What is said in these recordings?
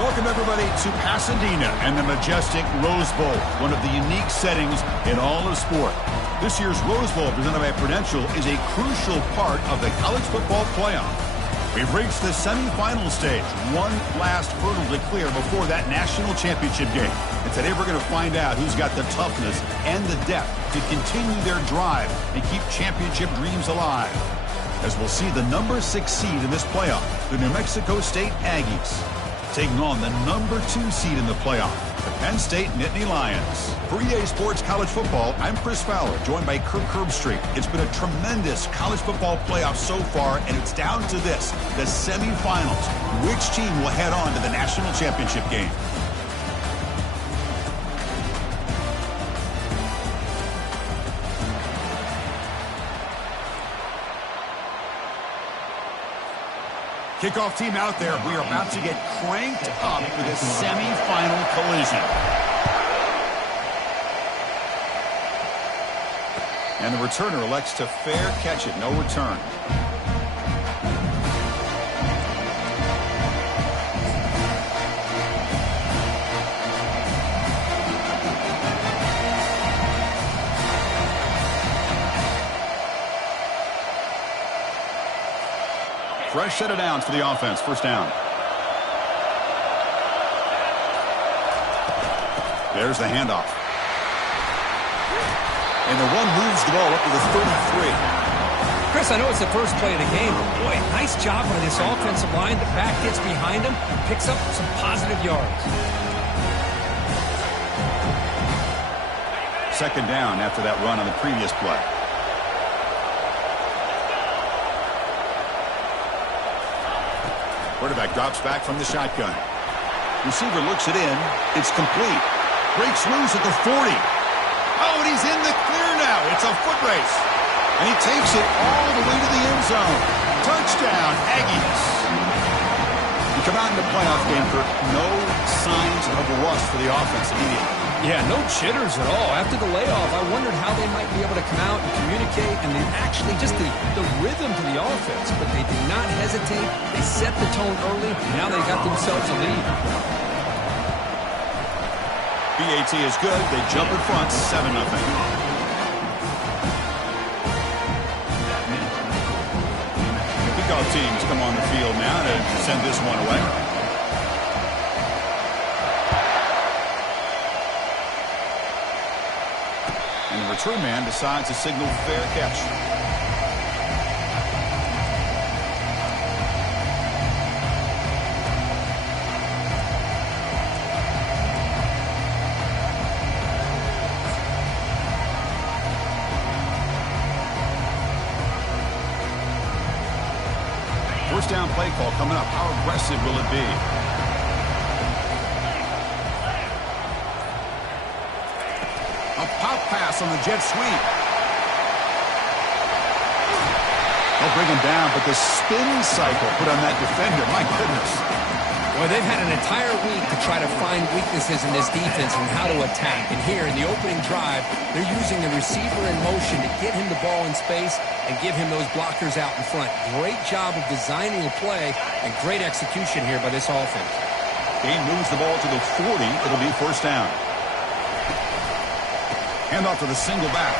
Welcome, everybody, to Pasadena and the majestic Rose Bowl, one of the unique settings in all of sport. This year's Rose Bowl, presented by Prudential, is a crucial part of the college football playoff. We've reached the semifinal stage, one last hurdle to clear before that national championship game. And today we're going to find out who's got the toughness and the depth to continue their drive and keep championship dreams alive. As we'll see the number 6 seed in this playoff, the New Mexico State Aggies, taking on the number 2 seed in the playoff, the Penn State Nittany Lions. For EA Sports College Football, I'm Chris Fowler, joined by Kirk Herbstreit. It's been a tremendous college football playoff so far, and it's down to this, the semifinals. Which team will head on to the national championship game? Kickoff team out there. We are about to get cranked up for this semifinal collision. And the returner elects to fair catch it. No return. Fresh set of downs for the offense. First down. There's the handoff. And the run moves the ball up to the 33. Chris, I know it's the first play of the game, but boy, nice job by this offensive line. The back gets behind him, picks up some positive yards. Second down after that run on the previous play. Quarterback drops back from the shotgun. Receiver looks it in. It's complete. Breaks loose at the 40. Oh, and he's in the clear now. It's a foot race. And he takes it all the way to the end zone. Touchdown, Aggies. You come out in the playoff game for no signs of rust for the offense immediately. Yeah, no jitters at all. After the layoff, I wondered how they might be able to come out and communicate, and then actually just the rhythm to the offense. But they did not hesitate. They set the tone early. Now they got themselves a lead. BAT is good. They jump in front, 7-0. Kickoff teams come on the field now to send this one away. And the return man decides to signal fair catch. First down play call coming up. How aggressive will it be? A pop pass on the jet sweep. They'll bring him down, but the spin cycle put on that defender, my goodness. Well, they've had an entire week to try to find weaknesses in this defense and how to attack. And here in the opening drive, they're using the receiver in motion to get him the ball in space and give him those blockers out in front. Great job of designing a play and great execution here by this offense. Game moves the ball to the 40. It'll be first down. Handoff to the single back.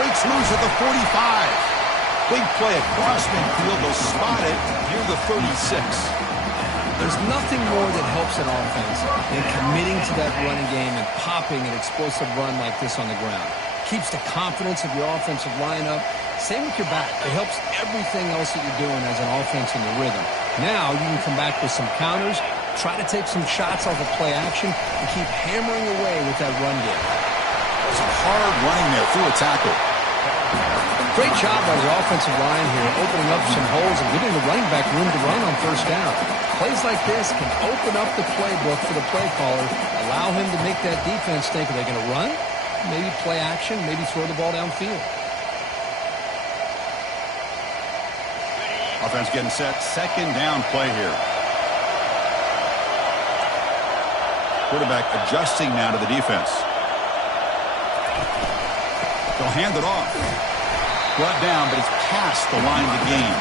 Breaks loose at the 45. Big play across midfield. They'll spot it near the 36. There's nothing more that helps an offense than committing to that running game and popping an explosive run like this on the ground. Keeps the confidence of your offensive line up. Same with your back. It helps everything else that you're doing as an offense in the rhythm. Now you can come back with some counters, try to take some shots off of play action, and keep hammering away with that run game. Some hard running there through a tackle. Great job by the offensive line here, opening up some holes and giving the running back room to run on first down. Plays like this can open up the playbook for the play caller, allow him to make that defense think, are they going to run? Maybe play action, maybe throw the ball downfield. Offense getting set. Second down play here. Quarterback adjusting now to the defense. They'll hand it off. Brought down, but it's past the line to gain.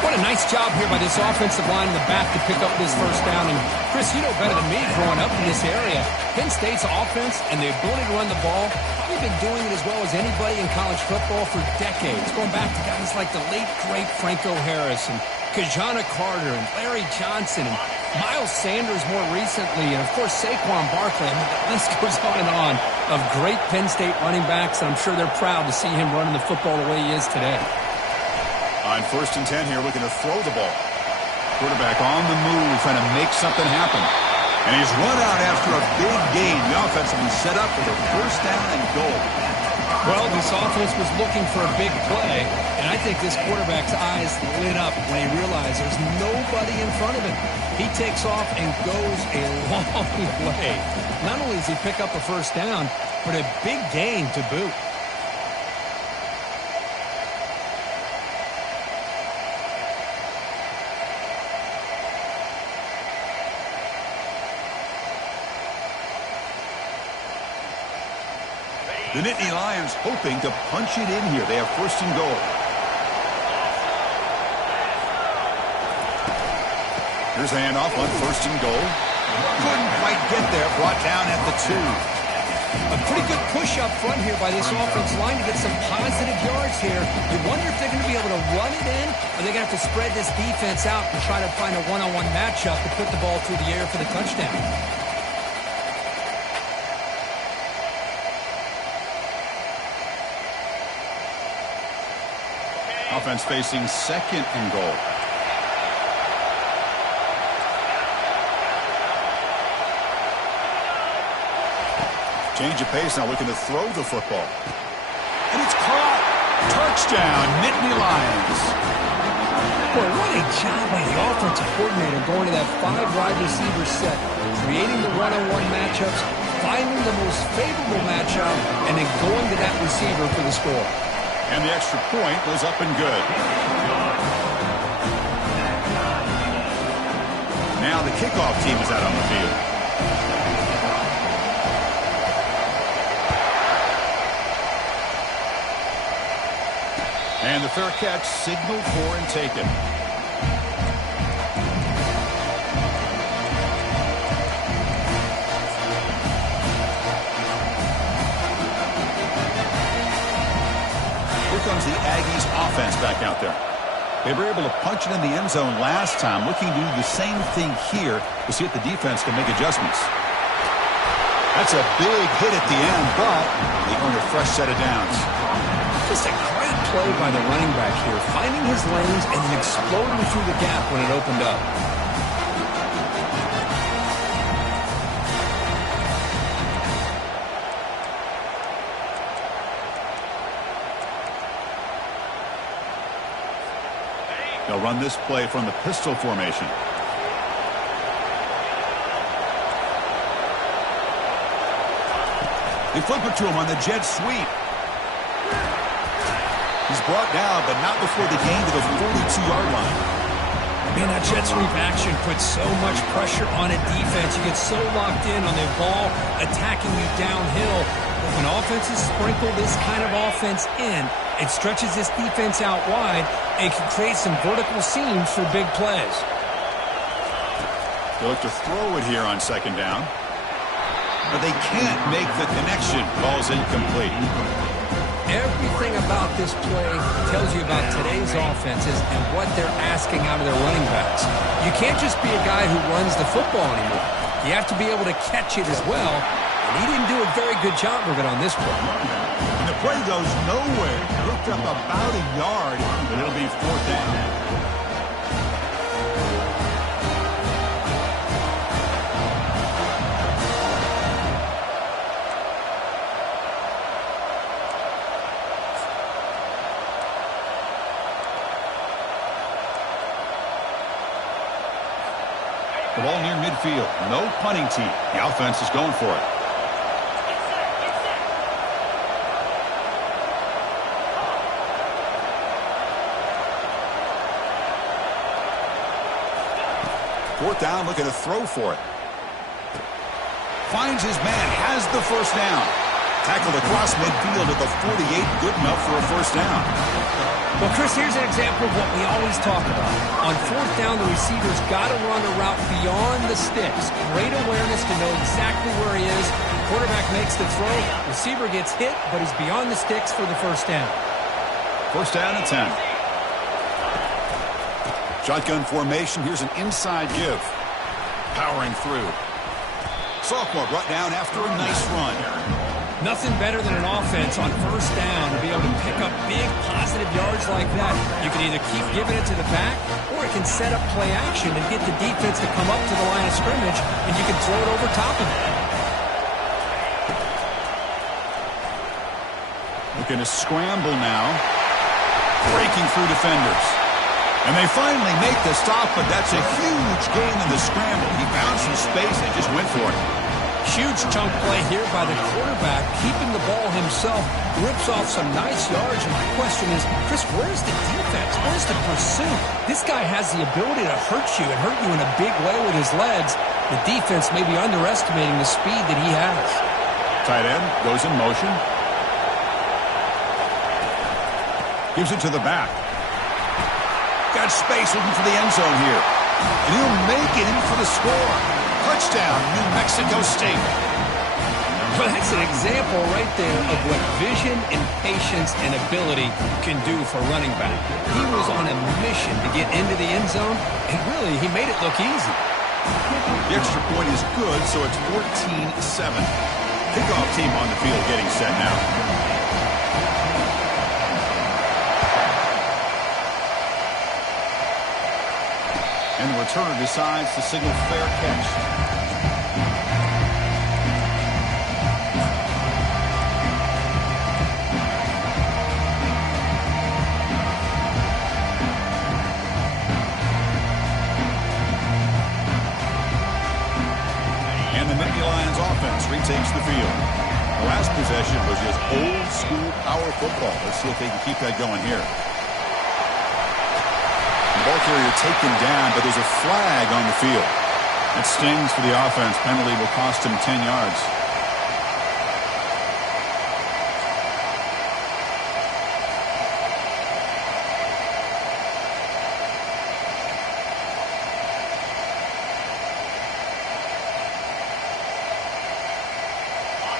What a nice job here by this offensive line in the back to pick up this first down. And, Chris, you know better than me growing up in this area. Penn State's offense and the ability to run the ball, probably been doing it as well as anybody in college football for decades, going back to guys like the late, great Franco Harris and Kajana Carter and Larry Johnson and Miles Sanders more recently, and, of course, Saquon Barkley. I mean, the list goes on of great Penn State running backs, and I'm sure they're proud to see him running the football the way he is today. On 1st and 10 here, looking to throw the ball. Quarterback on the move, trying to make something happen. And he's run out after a big gain. The offense will be set up with a first down and goal. Well, this offense was looking for a big play, and I think this quarterback's eyes lit up when he realized there's nobody in front of him. He takes off and goes a long way. Not only does he pick up a first down, but a big gain to boot. The Nittany Lions hoping to punch it in here. They have 1st and goal. Here's a handoff on 1st and goal. Couldn't quite get there. Brought down at the 2. A pretty good push up front here by this offensive line to get some positive yards here. You wonder if they're going to be able to run it in, or they're going to have to spread this defense out and try to find a one-on-one matchup to put the ball through the air for the touchdown. Offense facing 2nd and goal. Change of pace now, looking to throw the football. And it's caught. Touchdown, Nittany Lions. Boy, what a job by the offensive coordinator going to that 5-wide receiver set, creating the one-on-one matchups, finding the most favorable matchup, and then going to that receiver for the score. And the extra point was up and good. Now the kickoff team is out on the field. And the fair catch signaled for and taken. Here comes the Aggies offense back out there. They were able to punch it in the end zone last time, looking to do the same thing here to see if the defense can make adjustments. That's a big hit at the end, but they earn a fresh set of downs. Just a great play by the running back here, finding his lanes and then exploding through the gap when it opened up. They'll run this play from the pistol formation. They flip it to him on the jet sweep. He's brought down, but not before the gain to the 42-yard line. Man, that jet sweep action puts so much pressure on a defense. You get so locked in on the ball attacking you downhill. But when offenses sprinkle this kind of offense in, it stretches this defense out wide and can create some vertical seams for big plays. They look to throw it here on 2nd down. But they can't make the connection. Ball's incomplete. Everything about this play tells you about today's offenses and what they're asking out of their running backs. You can't just be a guy who runs the football anymore. You have to be able to catch it as well, and he didn't do a very good job of it on this play. And the play goes nowhere. Looked up about a yard, but it'll be 4th down. The ball near midfield. No punting team. The offense is going for it. Fourth down, looking to throw for it. Finds his man, has the first down. Tackled across midfield at the 48, good enough for a first down. Well, Chris, here's an example of what we always talk about. On fourth down, the receiver's got to run a route beyond the sticks. Great awareness to know exactly where he is. Quarterback makes the throw. Receiver gets hit, but he's beyond the sticks for the first down. First down and 10. Shotgun formation. Here's an inside give. Powering through. Sophomore brought down after a nice run. Nothing better than an offense on first down to be able to pick up big positive yards like that. You can either keep giving it to the back, or it can set up play action and get the defense to come up to the line of scrimmage, and you can throw it over top of it. Looking to scramble now. Breaking through defenders. And they finally make the stop, but that's a huge gain in the scramble. He found some space and just went for it. Huge chunk play here by the quarterback, keeping the ball himself, rips off some nice yards. And my question is, Chris, where's the defense? Where's the pursuit? This guy has the ability to hurt you and hurt you in a big way with his legs. The defense may be underestimating the speed that he has. Tight end goes in motion. Gives it to the back. Got space looking for the end zone here. And he'll make it in for the score. Touchdown, New Mexico State. Well, that's an example right there of what vision and patience and ability can do for running back. He was on a mission to get into the end zone, and really, he made it look easy. The extra point is good, so it's 14-7. Kickoff team on the field getting set now. And the returner decides to signal fair catch. And the Nittany Lions offense retakes the field. The last possession was just old school power football. Let's see if they can keep that going here. Ball carrier taken down, but there's a flag on the field. It stings for the offense. Penalty will cost him 10 yards.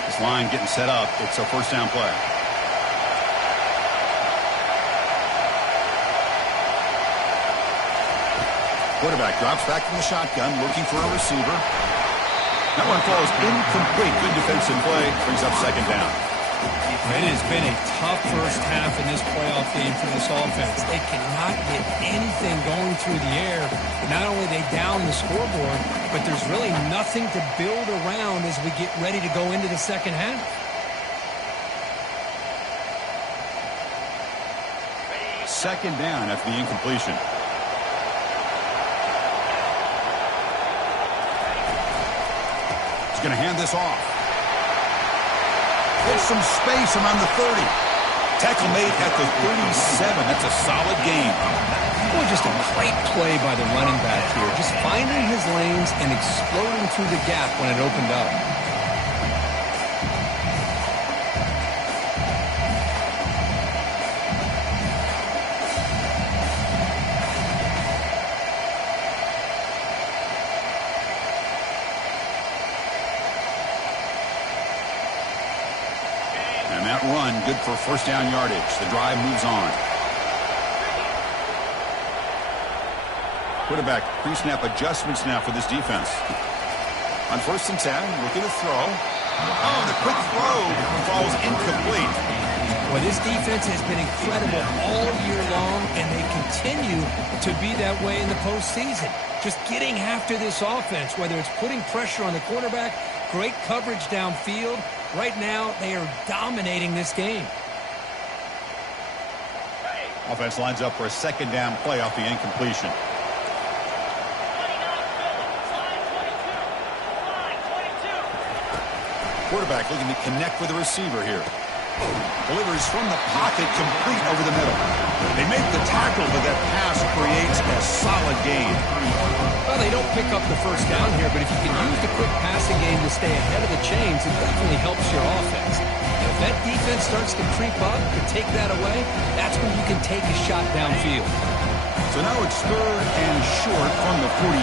This line getting set up. It's a first down play. Quarterback drops back from the shotgun, looking for a receiver. That one falls incomplete. Good defensive play. Brings up second down. It has been a tough first half in this playoff game for this offense. They cannot get anything going through the air. Not only they down the scoreboard, but there's really nothing to build around as we get ready to go into the second half. Second down after the incompletion. He's going to hand this off. Get some space around the 30. Tackle made at the 37. That's a solid gain. Boy, just a great play by the running back here. Just finding his lanes and exploding through the gap when it opened up. Run good for first down yardage. The drive moves on. Quarterback pre-snap adjustments now for this defense. On first and 10, looking to throw. Oh, the quick throw falls incomplete. Well, this defense has been incredible all year long, and they continue to be that way in the postseason. Just getting after this offense, whether it's putting pressure on the quarterback, great coverage downfield. Right now, they are dominating this game. Offense lines up for a second down play off the incompletion. Quarterback looking to connect with the receiver here. Delivers from the pocket, complete over the middle. They make the tackle, but that pass creates a solid gain. Well, they don't pick up the first down here, but if you can use the quick passing game to stay ahead of the chains, it definitely helps your offense. if that defense starts to creep up to take that away, that's when you can take a shot downfield. So now it's 3rd and short from the 43.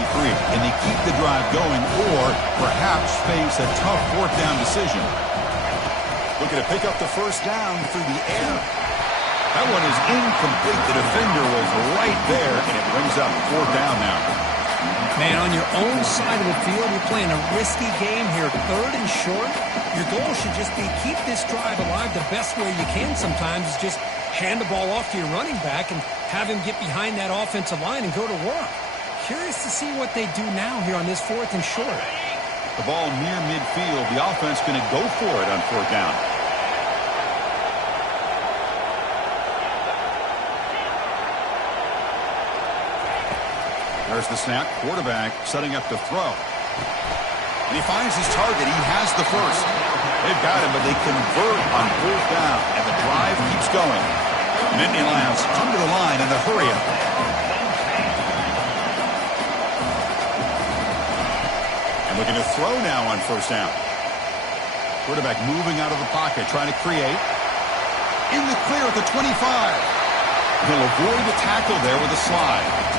Can they keep the drive going or perhaps face a tough 4th down decision? Looking to pick up the 1st down through the air. That one is incomplete. The defender was right there, and it brings up 4th down now. Man, on your own side of the field, you're playing a risky game here. 3rd and short. Your goal should just be keep this drive alive the best way you can sometimes is just hand the ball off to your running back and have him get behind that offensive line and go to work. Curious to see what they do now here on this 4th and short. The ball near midfield. The offense going to go for it on 4th down. There's the snap. Quarterback setting up to throw. And he finds his target. He has the 1st. They've got him, but they convert on 4th down, and the drive keeps going. Nittany Lions come to the line in the hurry up. And looking to throw now on 1st down. Quarterback moving out of the pocket, trying to create. In the clear at the 25. He'll avoid the tackle there with a slide.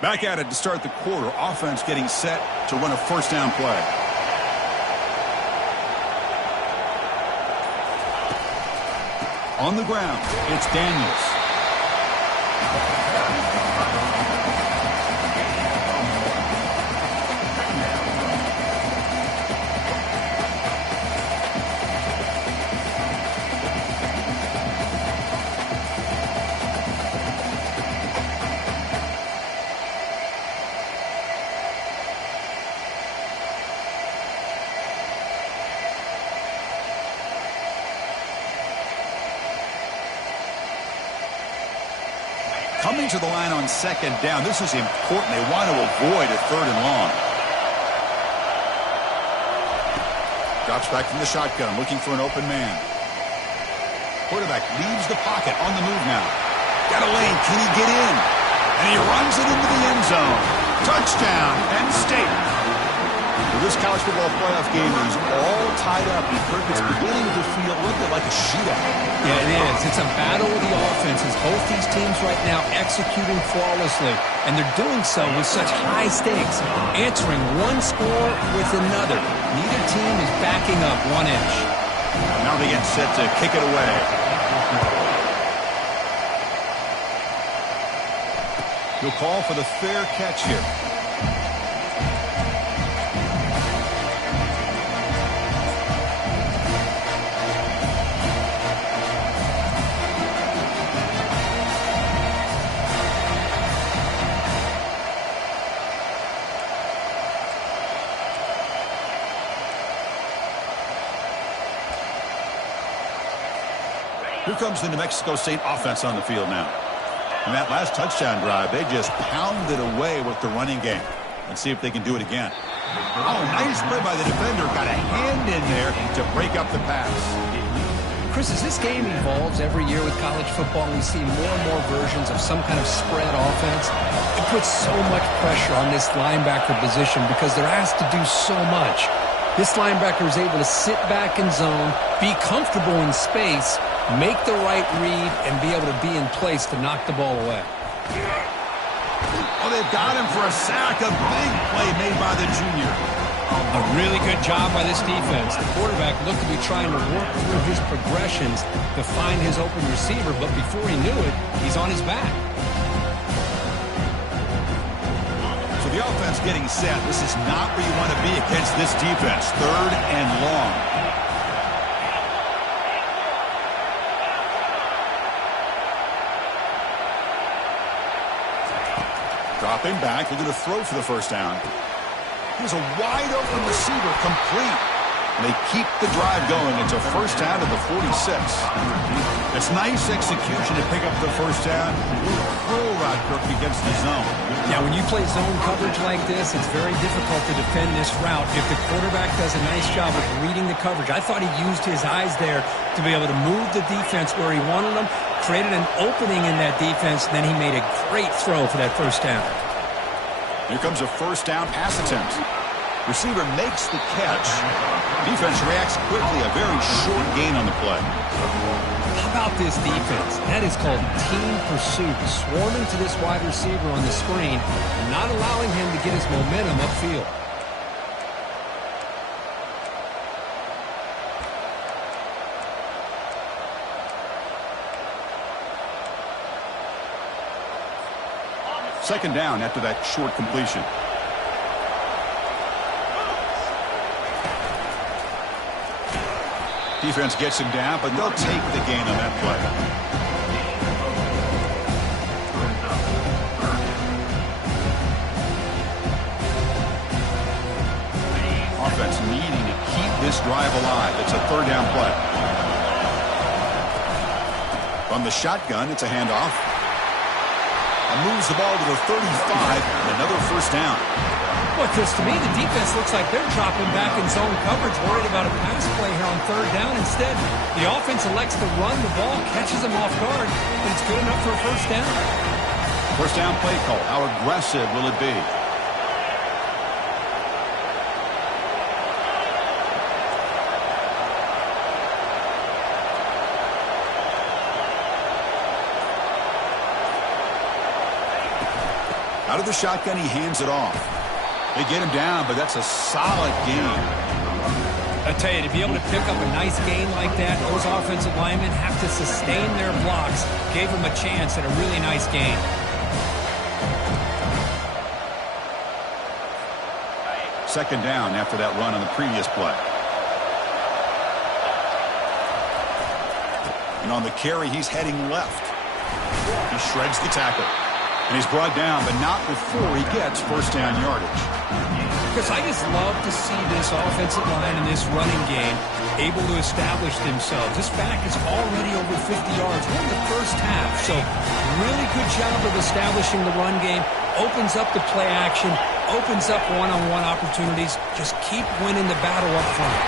Back at it to start the quarter. Offense getting set to run a 1st down play. On the ground, it's Daniels. Coming to the line on 2nd down. This is important. They want to avoid a 3rd and long. Drops back from the shotgun, looking for an open man. Quarterback leaves the pocket on the move now. Got a lane. Can he get in? And he runs it into the end zone. Touchdown, Penn State. Well, this college football playoff game is all tied up. It's beginning to feel a little bit like a shootout. Yeah, it is. It's a battle of the offenses. Both these teams right now executing flawlessly, and they're doing so with such high stakes, answering one score with another. Neither team is backing up 1 inch. Now they get set to kick it away. He'll call for the fair catch here. Here comes the New Mexico State offense on the field now. In that last touchdown drive, they just pounded away with the running game. Let's see if they can do it again. Oh, nice play by the defender. Got a hand in there to break up the pass. Chris, as this game evolves every year with college football, we see more and more versions of some kind of spread offense. It puts so much pressure on this linebacker position because they're asked to do so much. This linebacker is able to sit back in zone, be comfortable in space, make the right read, and be able to be in place to knock the ball away. Oh, they've got him for a sack. A big play made by the junior. A really good job by this defense. The quarterback looked to be trying to work through his progressions to find his open receiver, but before he knew it, he's on his back. So the offense getting set. This is not where you want to be against this defense. 3rd and long. Dropping back, looking to throw for the 1st down. Here's a wide open receiver, complete. They keep the drive going. It's a first down to the 46. It's nice execution to pick up the first down. Throw route, Kirk, against the zone. Yeah, when you play zone coverage like this, it's very difficult to defend this route if the quarterback does a nice job of reading the coverage. I thought he used his eyes there to be able to move the defense where he wanted them, created an opening in that defense, and then he made a great throw for that first down. Here comes a first down pass attempt. Receiver makes the catch. Defense reacts quickly. A very short gain on the play. How about this defense? That is called team pursuit. Swarming to this wide receiver on the screen and not allowing him to get his momentum upfield. Second down after that short completion. Defense gets him down, but they'll take the gain on that play. Offense needing to keep this drive alive. It's a third down play. From the shotgun, it's a handoff. And moves the ball to the 35, and another first down. Well, Chris, to me, the defense looks like they're dropping back in zone coverage, worried about a pass play here on third down. Instead, the offense elects to run the ball, catches them off guard, and it's good enough for a first down. First down play call. How aggressive will it be? Out of the shotgun, he hands it off. They get him down, but that's a solid gain. I tell you, to be able to pick up a nice gain like that, those offensive linemen have to sustain their blocks. Gave him a chance at a really nice gain. Second down after that run on the previous play. And on the carry, he's heading left. He shreds the tackle. And he's brought down, but not before he gets first down yardage. Because I just love to see this offensive line in this running game able to establish themselves. This back is already over 50 yards. We're in the first half, so really good job of establishing the run game. Opens up the play action, opens up one-on-one opportunities. Just keep winning the battle up front.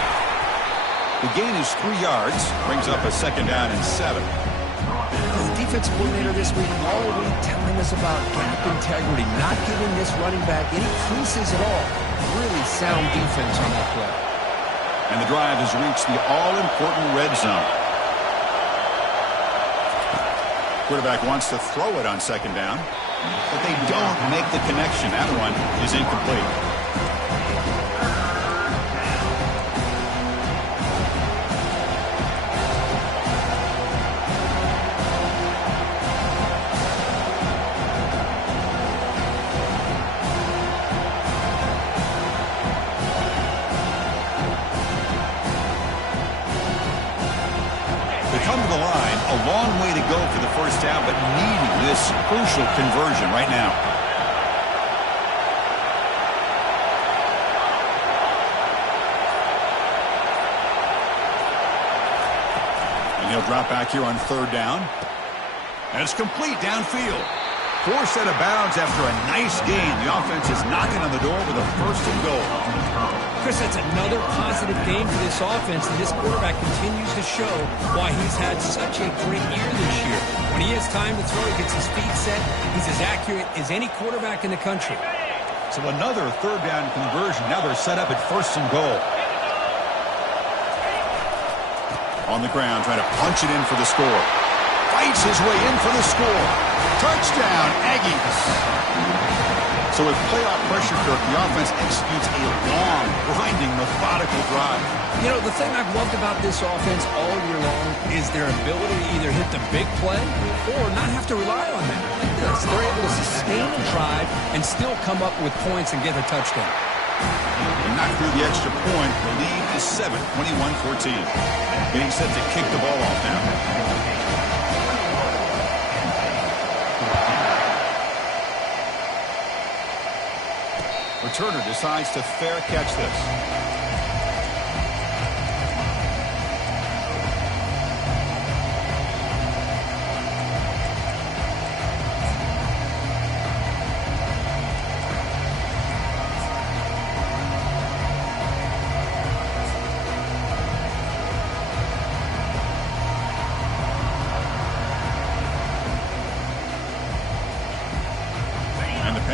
The gain is 3 yards, brings up a second down and 7. The defensive coordinator this week already telling us about gap integrity, not giving this running back any creases at all. Really sound defense on that play. And the drive has reached the all-important red zone. Quarterback wants to throw it on second down, but they don't make the connection. That one is incomplete. Come to the line, a long way to go for the first down, but needing this crucial conversion right now. And he'll drop back here on third down. And it's complete downfield. Forced out of bounds after a nice gain. The offense is knocking on the door with a first and goal. Chris, that's another positive game for this offense, and this quarterback continues to show why he's had such a great year this year. When he has time to throw, he gets his feet set. He's as accurate as any quarterback in the country. So another third down conversion. Now they're set up at first and goal. On the ground, trying to punch it in for the score. Fights his way in for the score. Touchdown, Aggies. So with playoff pressure, Kirk, the offense executes a long, grinding, methodical drive. You know, the thing I've loved about this offense all year long is their ability to either hit the big play or not have to rely on that. Like this, they're able to sustain the drive and still come up with points and get a touchdown. And knock through the extra point. The lead is 7, 21-14. Being set to kick the ball off now. Returner decides to fair catch this.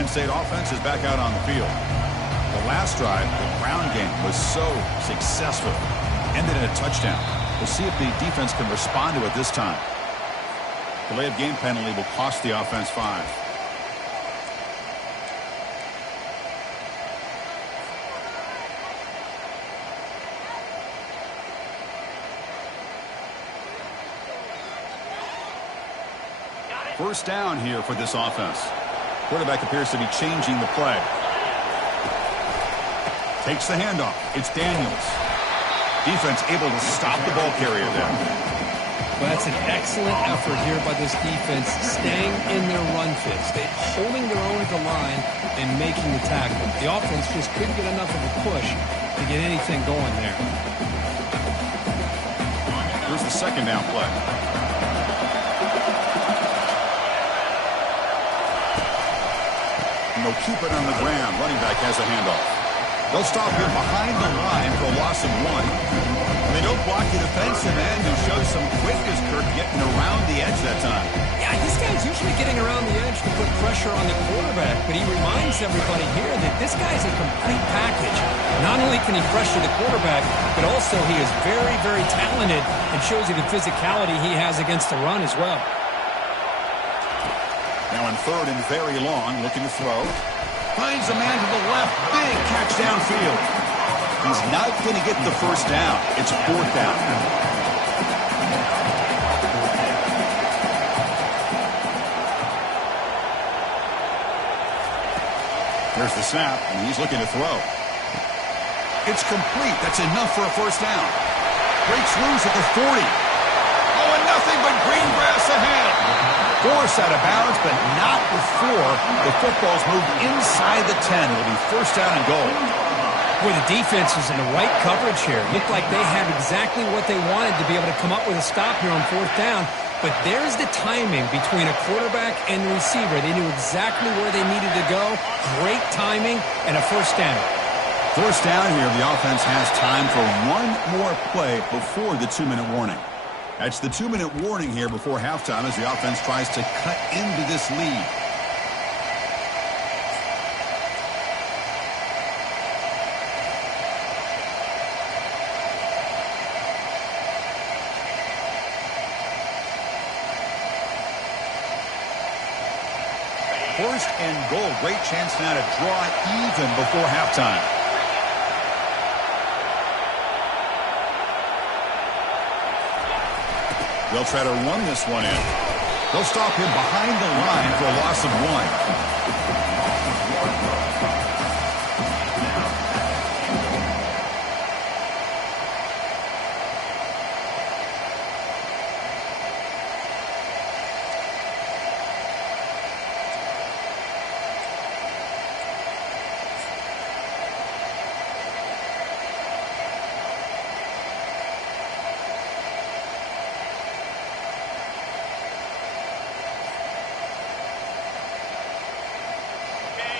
State offense is back out on the field. The last drive, the ground game, was so successful. Ended in a touchdown. We'll see if the defense can respond to it this time. Delay of game penalty will cost the offense 5. First down here for this offense. Quarterback appears to be changing the play. Takes the handoff. It's Daniels. Defense able to stop the ball carrier there. Well, that's an excellent effort here by this defense, staying in their run fits. They're holding their own at the line and making the tackle. The offense just couldn't get enough of a push to get anything going there. Here's the second down play. And they'll keep it on the ground. Running back has a handoff. They'll stop him behind the line for a loss of 1. And they don't block the defensive end, who shows some quickness, Kirk, getting around the edge that time. Yeah, this guy's usually getting around the edge to put pressure on the quarterback, but he reminds everybody here that this guy's a complete package. Not only can he pressure the quarterback, but also he is very, very talented and shows you the physicality he has against the run as well. Now in third and very long, looking to throw. Finds a man to the left. Big catch downfield. He's not going to get the first down. It's fourth down. Here's the snap, and he's looking to throw. It's complete. That's enough for a first down. Breaks loose at the 40. Oh, and nothing but green grass ahead. Forced out of bounds, but not before the football's moved inside the 10. It'll be first down and goal. Boy, the defense is in the right coverage here. Looked like they had exactly what they wanted to be able to come up with a stop here on fourth down. But there's the timing between a quarterback and the receiver. They knew exactly where they needed to go. Great timing and a first down. First down here, the offense has time for one more play before the 2-minute warning. That's the 2-minute warning here before halftime as the offense tries to cut into this lead. First and goal. Great chance now to draw even before halftime. They'll try to run this one in. They'll stop him behind the line for a loss of 1.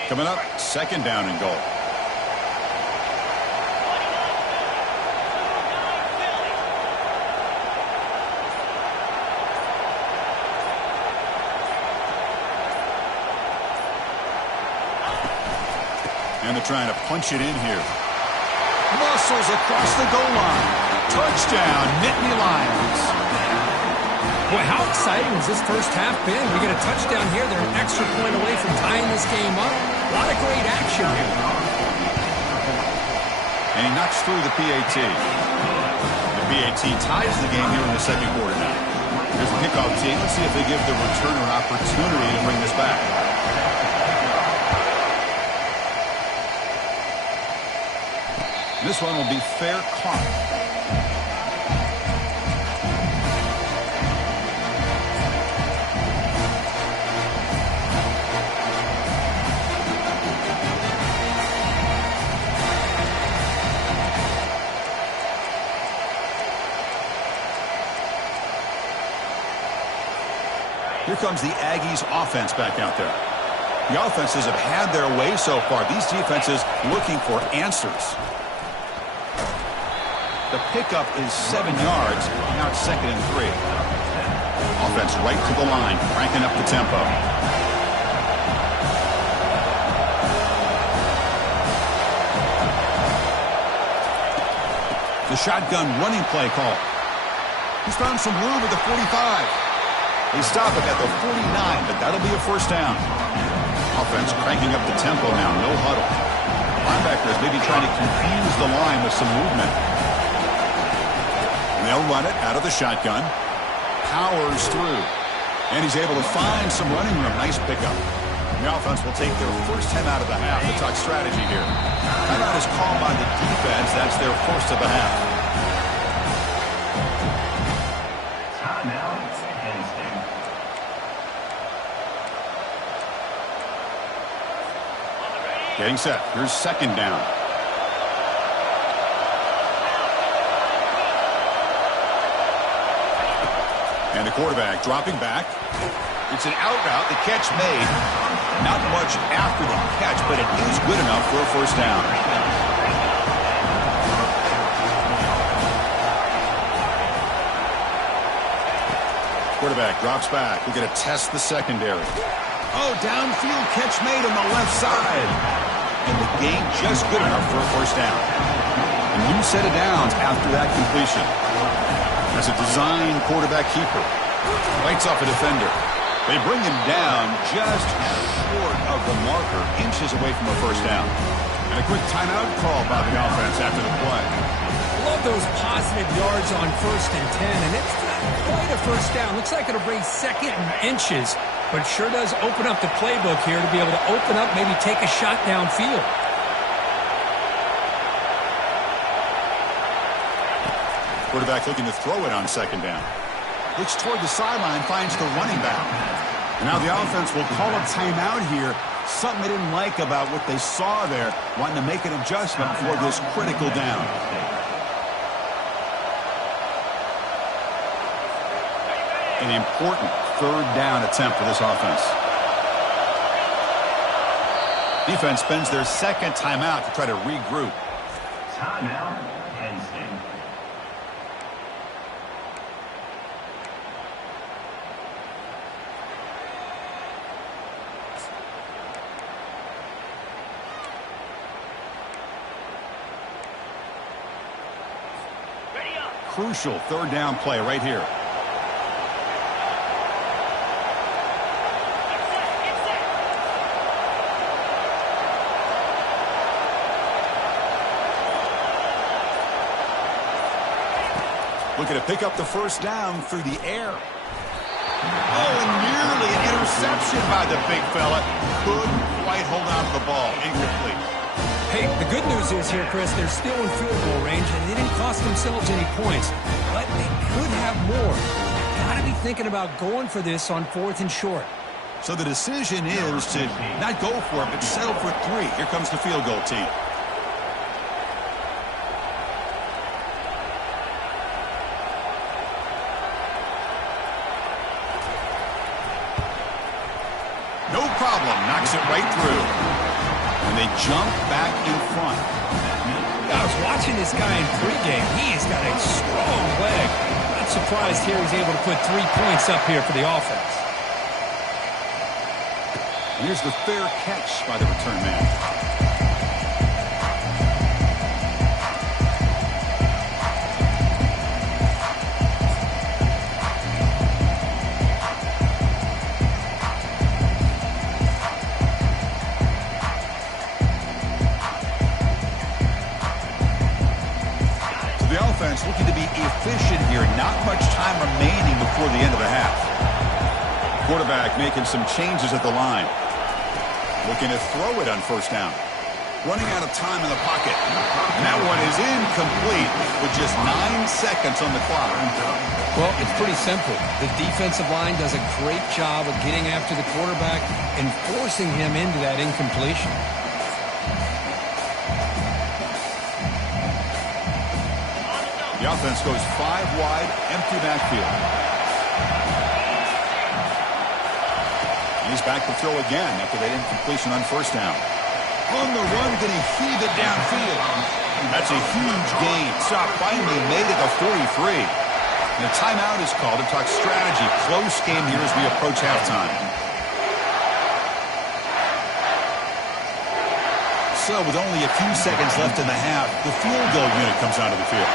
Coming up, second down and goal. And they're trying to punch it in here. Muscles across the goal line. Touchdown, Nittany Lions. Boy, how exciting has this first half been? We get a touchdown here. They're an extra point away from tying this game up. A lot of great action here. And he knocks through the PAT. The PAT ties the game here in the second quarter now. Here's the kickoff team. Let's see if they give the returner an opportunity to bring this back. This one will be fair caught. Here comes the Aggies offense back out there. The offenses have had their way so far. These defenses looking for answers. The pickup is 7 yards. Now it's second and 3. Offense right to the line, cranking up the tempo. The shotgun running play call. He's found some room at the 45. They stop him at the 49, but that'll be a first down. Offense cranking up the tempo now, no huddle. Linebackers maybe trying to confuse the line with some movement. And they'll run it out of the shotgun. Powers through. And he's able to find some running room. Nice pickup. The offense will take their first timeout of the half to talk strategy here. Timeout is called by the defense. That's their first of the half. Timeout, Penn. Getting set. Here's second down. And the quarterback dropping back. It's an out route. The catch made. Not much after the catch, but it is good enough for a first down. Quarterback drops back. We're going to test the secondary. Oh, downfield catch made on the left side. And the gain just good enough for a first down. A new set of downs after that completion. As a design quarterback keeper. Lights off a defender. They bring him down just short of the marker, inches away from a first down. And a quick timeout call by the offense after the play. Love those positive yards on 1st and 10, and it's not quite a first down. Looks like it'll bring second and inches, but sure does open up the playbook here to be able to open up, maybe take a shot downfield. Quarterback looking to throw it on second down. Looks toward the sideline, finds the running back. And now the offense will call a timeout here. Something they didn't like about what they saw there. Wanting to make an adjustment for this critical down. An important third down attempt for this offense. Defense spends their second timeout to try to regroup. Timeout, Penn. Crucial third down play right here. Looking to pick up the first down through the air. Oh, and nearly an interception by the big fella. Couldn't quite hold on to the ball. Incomplete. Hey, the good news is here, Chris, they're still in field goal range, and they didn't cost themselves any points, but they could have more. Got to be thinking about going for this on 4th and short. So the decision is to not go for it, but settle for 3. Here comes the field goal team. No problem. Knocks it right through. And they jump back in front. I was watching this guy in pregame. He has got a strong leg. Not surprised here he's able to put 3 points up here for the offense. And here's the fair catch by the return man. Looking to be efficient here. Not much time remaining before the end of the half. Quarterback making some changes at the line. Looking to throw it on first down. Running out of time in the pocket. And that one is incomplete with just 9 seconds on the clock. Well, it's pretty simple. The defensive line does a great job of getting after the quarterback and forcing him into that incompletion. The offense goes 5 wide, empty backfield. And he's back to throw again after that incompletion on first down. On the run, going to heave it downfield. That's a huge gain. Stop finally made it to 43. And a timeout is called to talk strategy. Close game here as we approach halftime. So with only a few seconds left in the half, the field goal unit comes onto the field.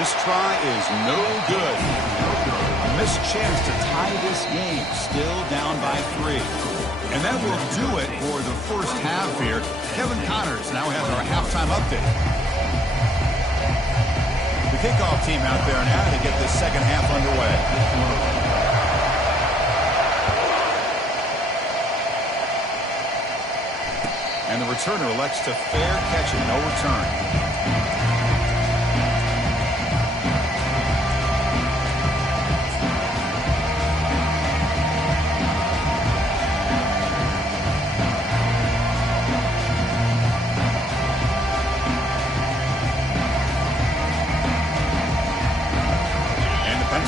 This try is no good. A missed chance to tie this game. Still down by 3. And that will do it for the first half here. Kevin Connors now has our halftime update. The kickoff team out there now to get this second half underway. And the returner elects to fair catch it, no return.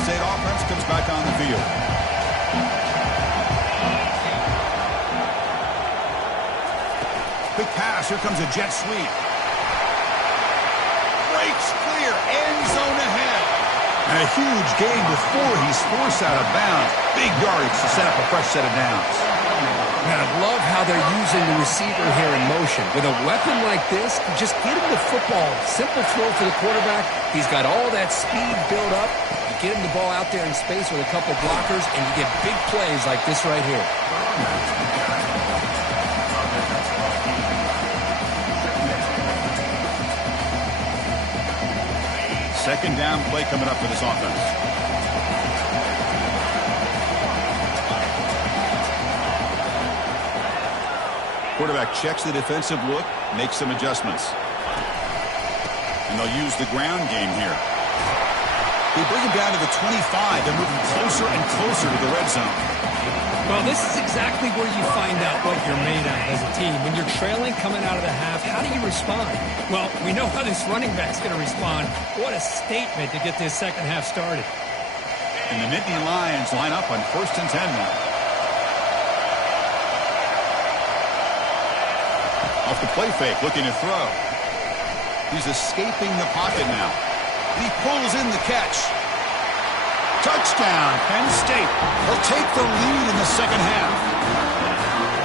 State offense comes back on the field. Quick pass. Here comes a jet sweep. Breaks clear. End zone ahead. And a huge gain before he's forced out of bounds. Big yardage to set up a fresh set of downs. Man, I love how they're using the receiver here in motion. With a weapon like this, just get him the football. Simple throw for the quarterback. He's got all that speed built up. You get him the ball out there in space with a couple blockers, and you get big plays like this right here. Second down play coming up for this offense. Quarterback checks the defensive look, makes some adjustments. And they'll use the ground game here. They bring him down to the 25. They're moving closer and closer to the red zone. Well, this is exactly where you find out what you're made of as a team. When you're trailing coming out of the half, how do you respond? Well, we know how this running back's going to respond. What a statement to get this second half started. And the Nittany Lions line up on 1st and 10 now. Off the play fake, looking to throw. He's escaping the pocket now. He pulls in the catch. Touchdown, Penn State. They'll take the lead in the second half.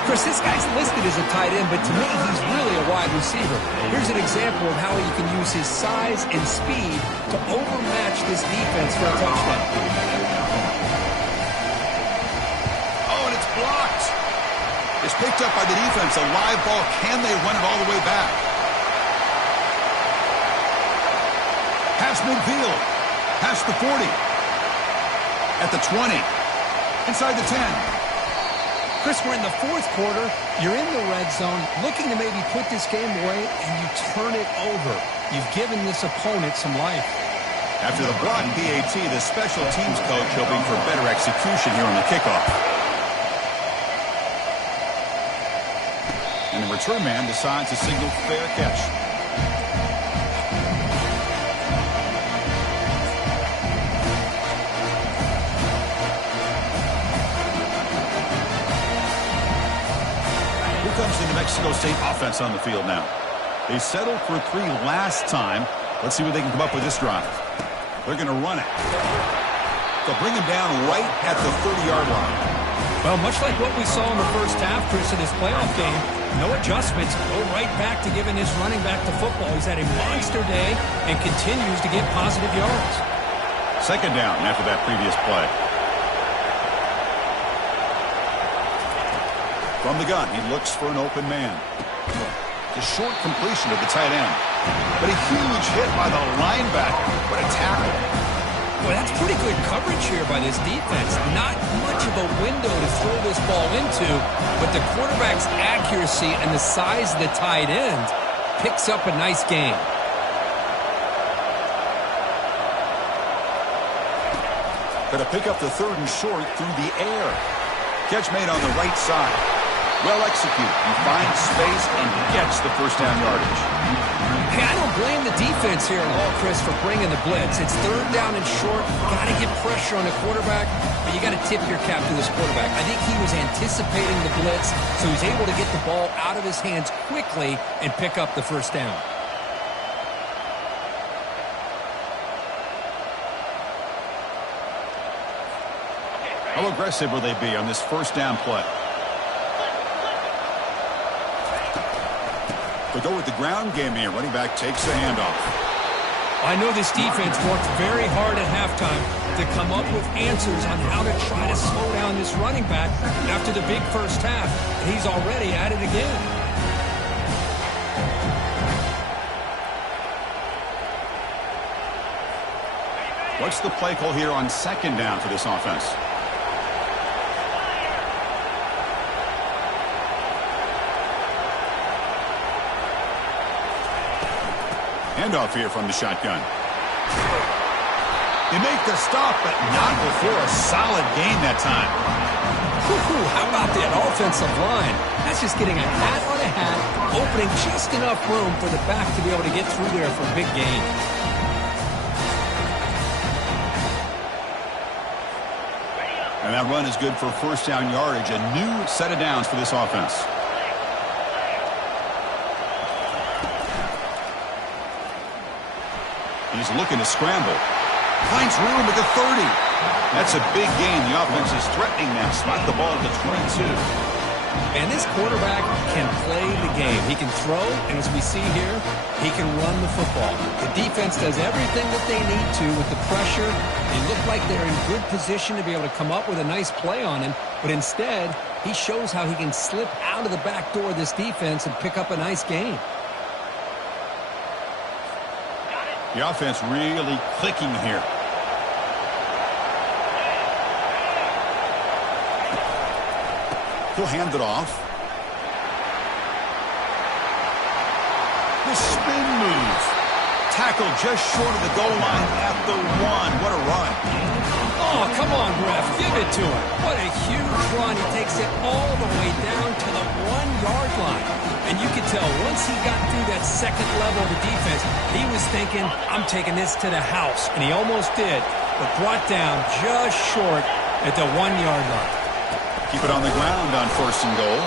Chris, this guy's listed as a tight end, but to me, he's really a wide receiver. Here's an example of how he can use his size and speed to overmatch this defense for a touchdown. Oh, and it's blocked. It's picked up by the defense. A live ball. Can they run it all the way back? Pass midfield. Past the 40. At the 20. Inside the 10. Chris, we're in the fourth quarter. You're in the red zone, looking to maybe put this game away, and you turn it over. You've given this opponent some life. After the block PAT, the special teams coach hoping for better execution here on the kickoff. And the return man decides to signal fair catch. Here comes the New Mexico State offense on the field now. They settled for 3 last time. Let's see what they can come up with this drive. They're going to run it. They'll bring him down right at the 30-yard line. Well, much like what we saw in the first half, Chris, in this playoff game, no adjustments, go right back to giving his running back the football. He's had a monster day and continues to get positive yards. Second down after that previous play. From the gun, he looks for an open man. The short completion of the tight end. But a huge hit by the linebacker. What a tackle. Well, that's pretty good coverage here by this defense. Not much of a window to throw this ball into, but the quarterback's accuracy and the size of the tight end picks up a nice gain. Going to pick up the 3rd and short through the air. Catch made on the right side. Well executed. He finds space and gets the first down yardage. Hey, I don't blame the defense here at all, Chris, for bringing the blitz. It's 3rd down and short. Got to get pressure on the quarterback, but you got to tip your cap to this quarterback. I think he was anticipating the blitz, so he's able to get the ball out of his hands quickly and pick up the first down. How aggressive will they be on this first down play? They'll go with the ground game here. Running back takes the handoff. I know this defense worked very hard at halftime to come up with answers on how to try to slow down this running back after the big first half. And he's already at it again. What's the play call here on second down for this offense? Handoff here from the shotgun. They make the stop, but not before a solid gain that time. How about that offensive line? That's just getting a hat on a hat, opening just enough room for the back to be able to get through there for a big gain. And that run is good for first down yardage. A new set of downs for this offense. He's looking to scramble. Finds room at the 30. That's a big gain. The offense is threatening now. Spot the ball at the 22. And this quarterback can play the game. He can throw, and as we see here, he can run the football. The defense does everything that they need to with the pressure. They look like they're in good position to be able to come up with a nice play on him, but instead, he shows how he can slip out of the back door of this defense and pick up a nice gain. The offense really clicking here. He'll hand it off. The spin move. Tackle just short of the goal line at the 1. What a run. Oh, come on, ref. Give it to him. What a huge run. He takes it all the way down to the 1-yard line. And you can tell once he got through that second level of the defense, he was thinking, I'm taking this to the house. And he almost did, but brought down just short at the 1-yard line. Keep it on the ground on first and goal.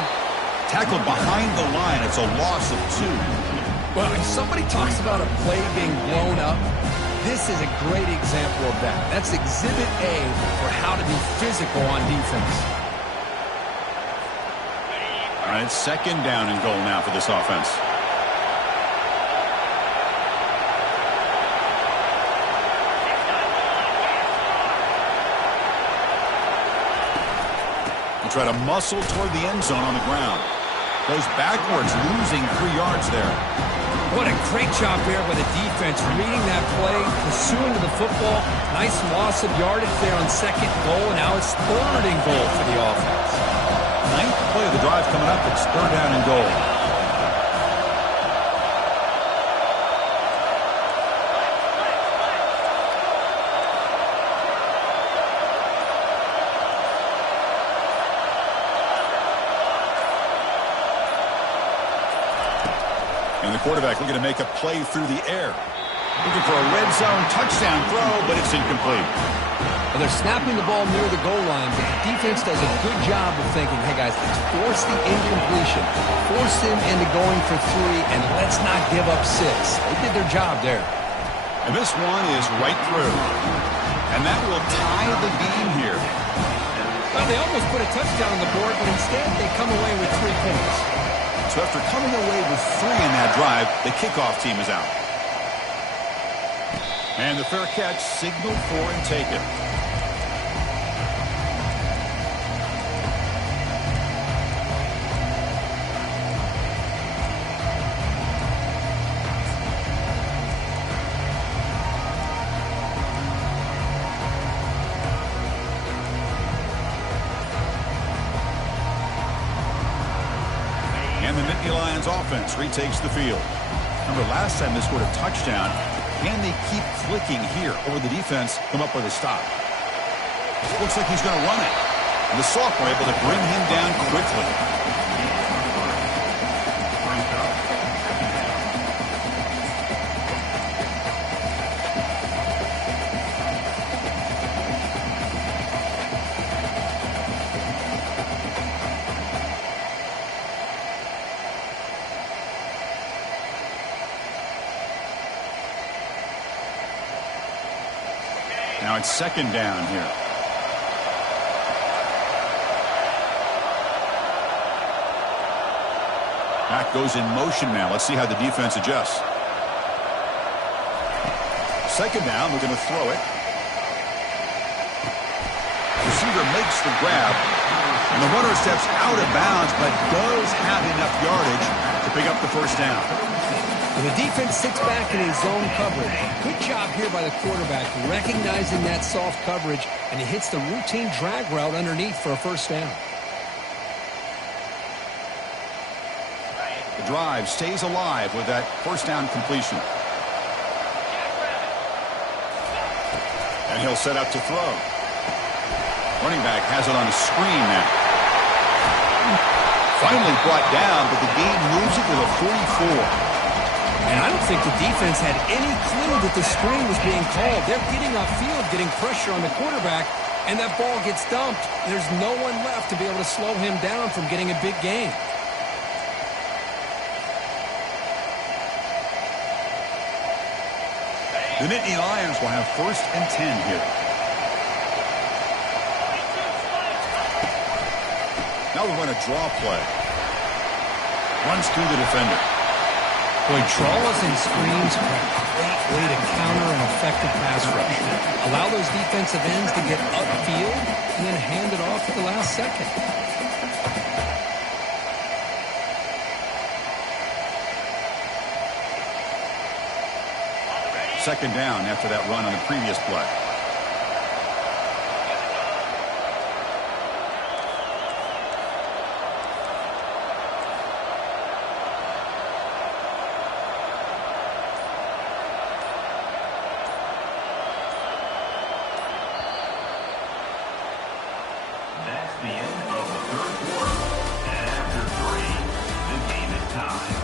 Tackled behind the line. It's a loss of 2. Well, if somebody talks about a play being blown up, this is a great example of that. That's Exhibit A for how to be physical on defense. All right, second down and goal now for this offense. He'll try to muscle toward the end zone on the ground. Goes backwards, losing 3 yards there. What a great job there by the defense, reading that play, pursuing to the football. Nice loss of yardage there on second goal, and now it's third and goal for the offense. 9th play of the drive coming up. It's third down and goal. And the quarterback looking to make a play through the air. Looking for a red zone touchdown throw, but it's incomplete. Well, they're snapping the ball near the goal line, but the defense does a good job of thinking, hey, guys, let's force the incompletion. Force him into going for 3, and let's not give up 6. They did their job there. And this one is right through. And that will tie the game here. Well, they almost put a touchdown on the board, but instead they come away with 3 points. So after coming away with 3 in that drive, the kickoff team is out. And the fair catch signaled for and taken. And the Nittany Lions offense retakes the field. Remember, last time they scored a touchdown. Can they keep clicking here over the defense, come up with a stop? Looks like he's going to run it. And the sophomore able to bring him down quickly. Now it's second down here. Back goes in motion now. Let's see how the defense adjusts. second down, they're going to throw it. Receiver makes the grab. And the runner steps out of bounds, but does have enough yardage to pick up the first down. And the defense sits back in his zone coverage. Good job here by the quarterback, recognizing that soft coverage, and he hits the routine drag route underneath for a first down. The drive stays alive with that first down completion. And he'll set up to throw. Running back has it on a screen now. Finally brought down, but the game moves it to the 44. And I don't think the defense had any clue that the screen was being called. They're getting upfield, getting pressure on the quarterback, and that ball gets dumped. There's no one left to be able to slow him down from getting a big gain. The Nittany Lions will have 1st and 10 here. Now we run a draw play. Runs through the defender. Boy, draws and screens are a great way to counter an effective pass rush. Allow those defensive ends to get upfield and then hand it off at the last second. Second down after that run on the previous play. That's the end of the third quarter. And after 3, the game is tied.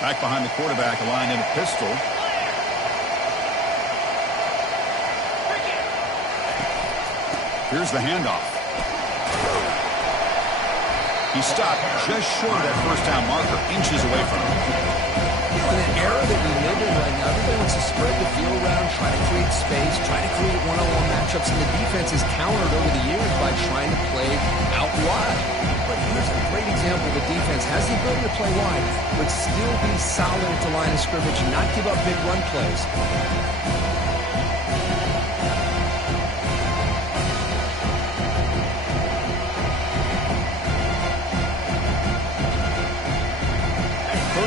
Back behind the quarterback, aligned in a pistol. Here's the handoff. He stopped just short of that first down marker, inches away from him. In an era that we live in right now, everybody wants to spread the field around, try to create space, try to create one-on-one matchups, and the defense has countered over the years by trying to play out wide. But here's a great example. The defense has the ability to play wide, but still be solid at the line of scrimmage and not give up big run plays.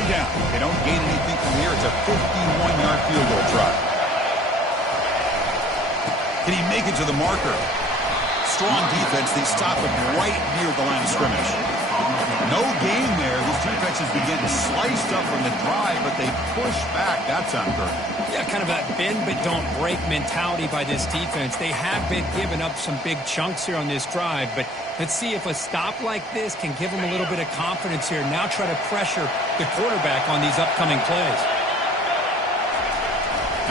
Down. They don't gain anything from here. It's a 51-yard field goal try. Can he make it to the marker? Strong defense. They stop him right near the line of scrimmage. No gain there. This defense has begun sliced up from the drive, but they push back. That's uncertain. Yeah, kind of a bend but don't break mentality by this defense. They have been giving up some big chunks here on this drive, but let's see if a stop like this can give them a little bit of confidence here. Now try to pressure the quarterback on these upcoming plays.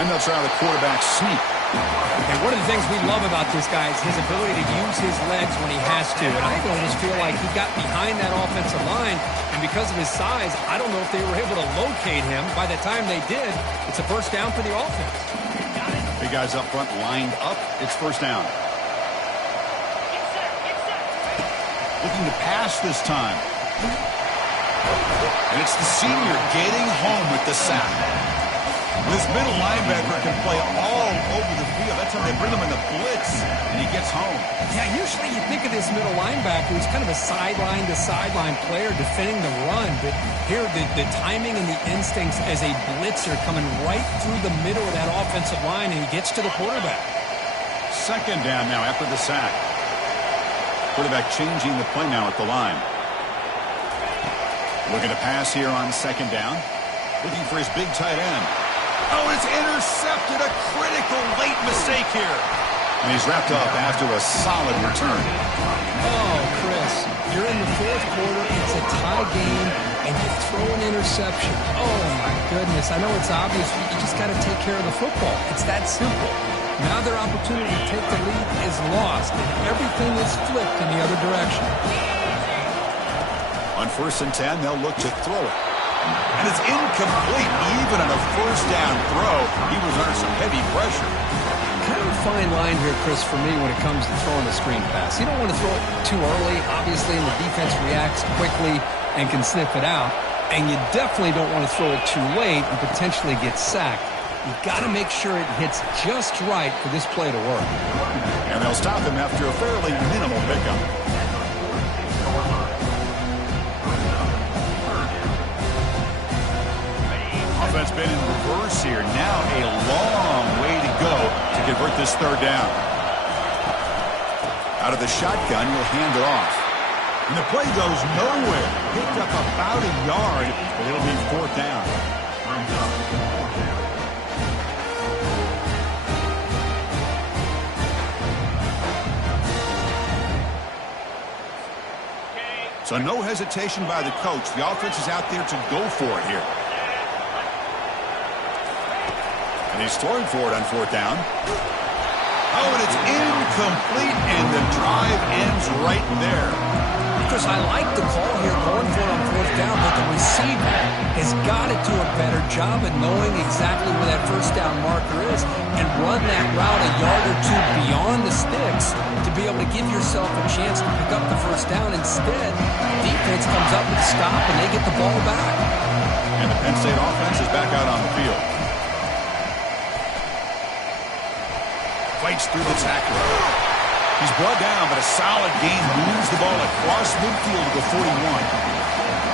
And they'll try the quarterback sneak. And one of the things we love about this guy is his ability to use his legs when he has to. And I almost feel like he got behind that offensive line, and because of his size, I don't know if they were able to locate him. By the time they did, it's a first down for the offense. Big guys up front lined up. It's first down. Looking to pass this time. And it's the senior getting home with the sack. This middle linebacker can play all over the field. That's how they bring him in the blitz, and he gets home. Yeah, usually you think of this middle linebacker who's kind of a sideline-to-sideline player defending the run, but here the timing and the instincts as a blitzer coming right through the middle of that offensive line, and he gets to the quarterback. Second down now after the sack. Quarterback changing the play now at the line. Looking to pass here on second down. Looking for his big tight end. Oh, it's intercepted. A critical late mistake here. And he's wrapped up after a solid return. Oh, Chris, you're in the fourth quarter. It's a tie game, and you throw an interception. Oh, my goodness. I know it's obvious. You just got to take care of the football. It's that simple. Now their opportunity to take the lead is lost, and everything is flipped in the other direction. On 1st and 10, they'll look to throw it. And it's incomplete. Even on a first down throw, he was under some heavy pressure. kind of a fine line here, Chris, for me when it comes to throwing the screen pass. You don't want to throw it too early, obviously, and the defense reacts quickly and can sniff it out. And you definitely don't want to throw it too late and potentially get sacked. You've got to make sure it hits just right for this play to work. And they'll stop him after a fairly minimal pickup. Offense been in reverse here. Now a long way to go to convert this third down. Out of the shotgun, he'll hand it off. And the play goes nowhere. Picked up about a yard, but it'll be fourth down. So no hesitation by the coach. The offense is out there to go for it here. And he's throwing for it on fourth down. Oh, and it's incomplete, and the drive ends right there. Chris, I like the call here going for it on fourth down, but the receiver has got to do a better job of knowing exactly where that first down marker is and run that route a yard or two beyond the sticks to be able to give yourself a chance to pick up the first down. Instead, the defense comes up with a stop, and they get the ball back. And the Penn State offense is back out on the field. Fights through the tackle. He's brought down, but a solid gain moves the ball across midfield to the 41.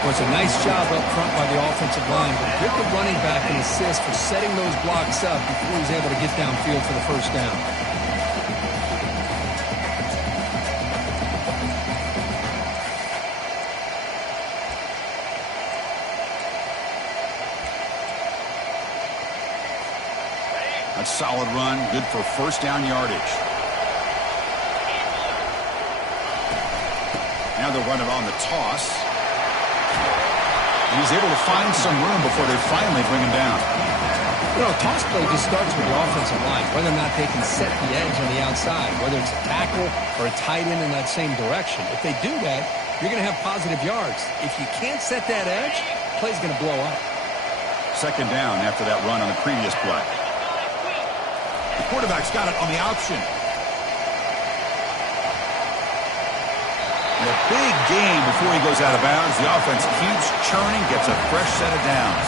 Well, it's a nice job up front by the offensive line, but give the running back an assist for setting those blocks up before he's able to get downfield for the first down. A solid run, good for first down yardage. Now they'll run it on the toss. And he's able to find some room before they finally bring him down. You know, a toss play just starts with the offensive line, whether or not they can set the edge on the outside, whether it's a tackle or a tight end in that same direction. If they do that, you're going to have positive yards. If you can't set that edge, the play's going to blow up. Second down after that run on the previous play. The quarterback's got it on the option. And a big gain before he goes out of bounds. The offense keeps churning, gets a fresh set of downs.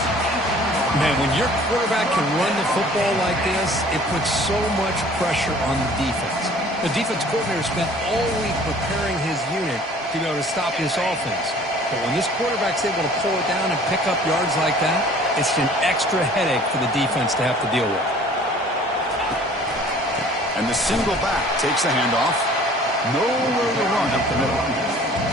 Man, when your quarterback can run the football like this, it puts so much pressure on the defense. The defense coordinator spent all week preparing his unit to be able to stop this offense. But when this quarterback's able to pull it down and pick up yards like that, it's an extra headache for the defense to have to deal with. And the single back takes the handoff. Nowhere to run up the middle.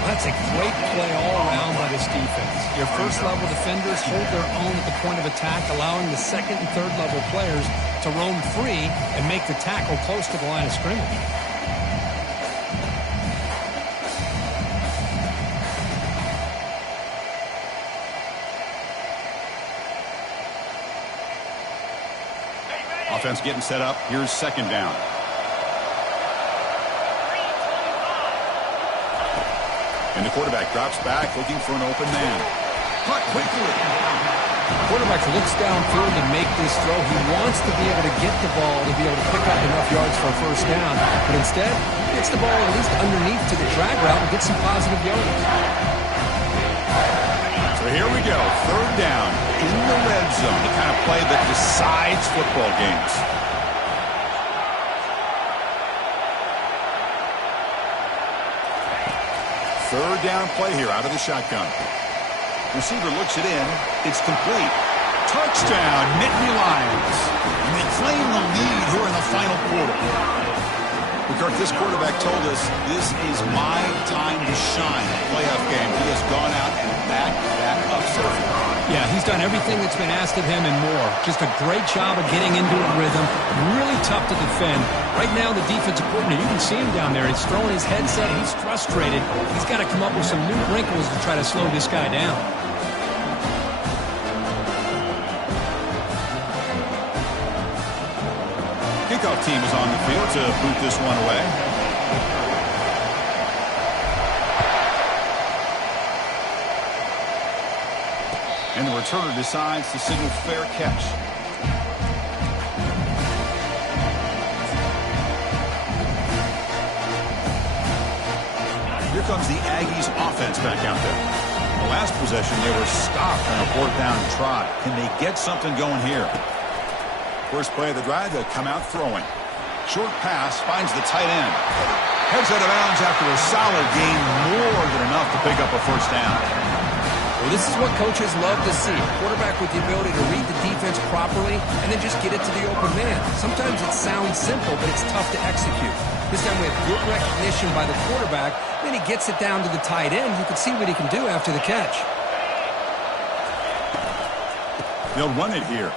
That's a great play all around by this defense. Your first-level defenders hold their own at the point of attack, allowing the second- and third-level players to roam free and make the tackle close to the line of scrimmage. Offense getting set up. Here's second down. And the quarterback drops back, looking for an open man. Caught quickly. The quarterback looks downfield to make this throw. He wants to be able to get the ball to be able to pick up enough yards for a first down. But instead, he gets the ball at least underneath to the drag route and get some positive yards. So here we go. Third down in the red zone. The kind of play that decides football games. Third down play here out of the shotgun. Receiver looks it in. It's complete. Touchdown, Nittany Lions. And they claim the lead here in the final quarter. Kirk, this quarterback told us this is my time to shine. Playoff game. He has gone out and backed that up, sir. Yeah, he's done everything that's been asked of him and more. Just a great job of getting into a rhythm. Really tough to defend. Right now, the defensive coordinator, you can see him down there. He's throwing his headset. He's frustrated. He's got to come up with some new wrinkles to try to slow this guy down. Kickoff team is on the field to boot this one away. And the returner decides to signal fair catch. Here comes the Aggies offense back out there. The last possession, they were stopped on a 4th down try. Can they get something going here? First play of the drive, they'll come out throwing. Short pass finds the tight end. Heads out of bounds after a solid gain, more than enough to pick up a first down. Well, this is what coaches love to see. A quarterback with the ability to read the defense properly and then just get it to the open man. Sometimes it sounds simple, but it's tough to execute. This time we have good recognition by the quarterback. Then he gets it down to the tight end. You can see what he can do after the catch. They'll run it here.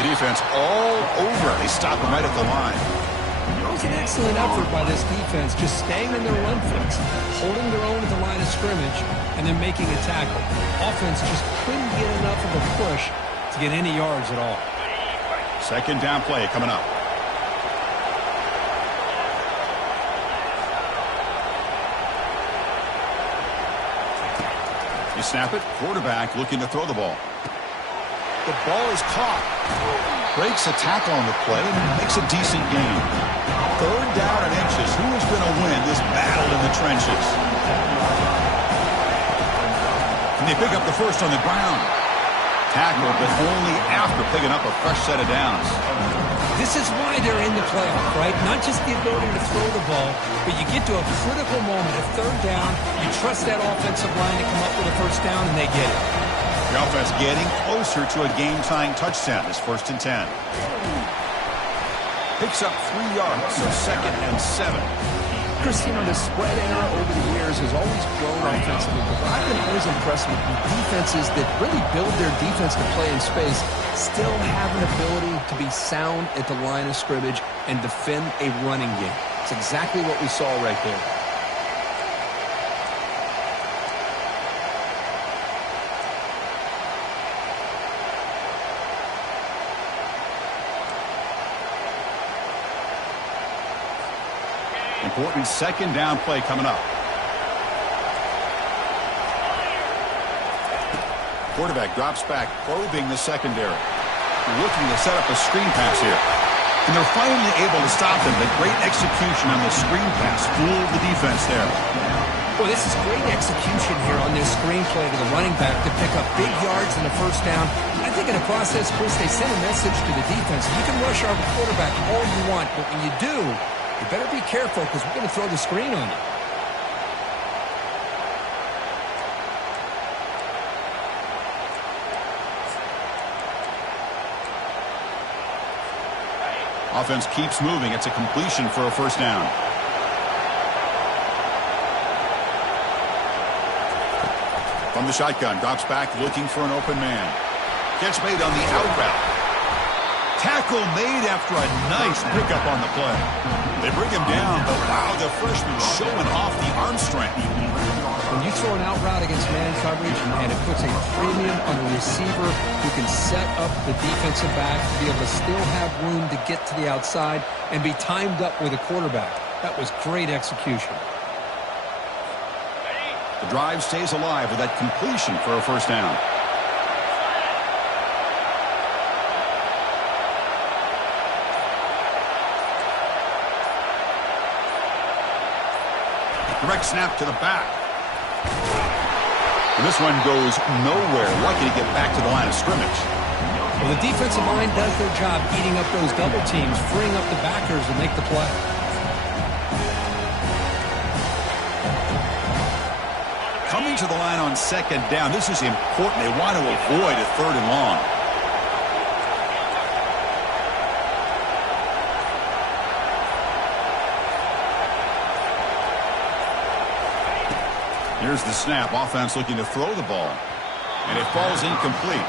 The defense all over. They stop him right at the line. It was an excellent effort by this defense, just staying in their run fits, holding their own at the line of scrimmage, and then making a tackle. Offense just couldn't get enough of a push to get any yards at all. Second down play coming up. You snap it, quarterback looking to throw the ball. The ball is caught. Breaks a tackle on the play, makes a decent gain. 3rd down and inches. Who is going to win this battle in the trenches? And they pick up the first on the ground. Tackle, but only after picking up a fresh set of downs. This is why they're in the playoff, right? Not just the ability to throw the ball, but you get to a critical moment, a 3rd down, you trust that offensive line to come up with a first down, and they get it. The offense getting closer to a game-tying touchdown. It's 1st and 10. Picks up 3 yards, so 2nd and 7. Chris, you know, the spread era over the years has always grown offensively, but I've been always impressed with the defenses that really build their defense to play in space, still have an ability to be sound at the line of scrimmage and defend a running game. It's exactly what we saw right there. Important 2nd down play coming up. Quarterback drops back, probing the secondary. Looking to set up a screen pass here. And they're finally able to stop him. But great execution on the screen pass. Fooled the defense there. Well, this is great execution here on this screen play to the running back to pick up big yards in the first down. I think in the process, Chris, they sent a message to the defense. You can rush our quarterback all you want, but when you do, you better be careful because we're going to throw the screen on you. Offense keeps moving. It's a completion for a first down. From the shotgun, drops back looking for an open man. Catch made on the out route. Tackle made after a nice pickup on the play. They bring him down, but wow, the freshman showing off the arm strength. When you throw an out route against man coverage, and it puts a premium on a receiver who can set up the defensive back to be able to still have room to get to the outside and be timed up with a quarterback. That was great execution. The drive stays alive with that completion for a first down. Direct snap to the back. And this one goes nowhere. Lucky to get back to the line of scrimmage. Well, the defensive line does their job eating up those double teams, freeing up the backers to make the play. Coming to the line on 2nd down. This is important. They want to avoid a 3rd and long. Here's the snap. Offense looking to throw the ball. And it falls incomplete.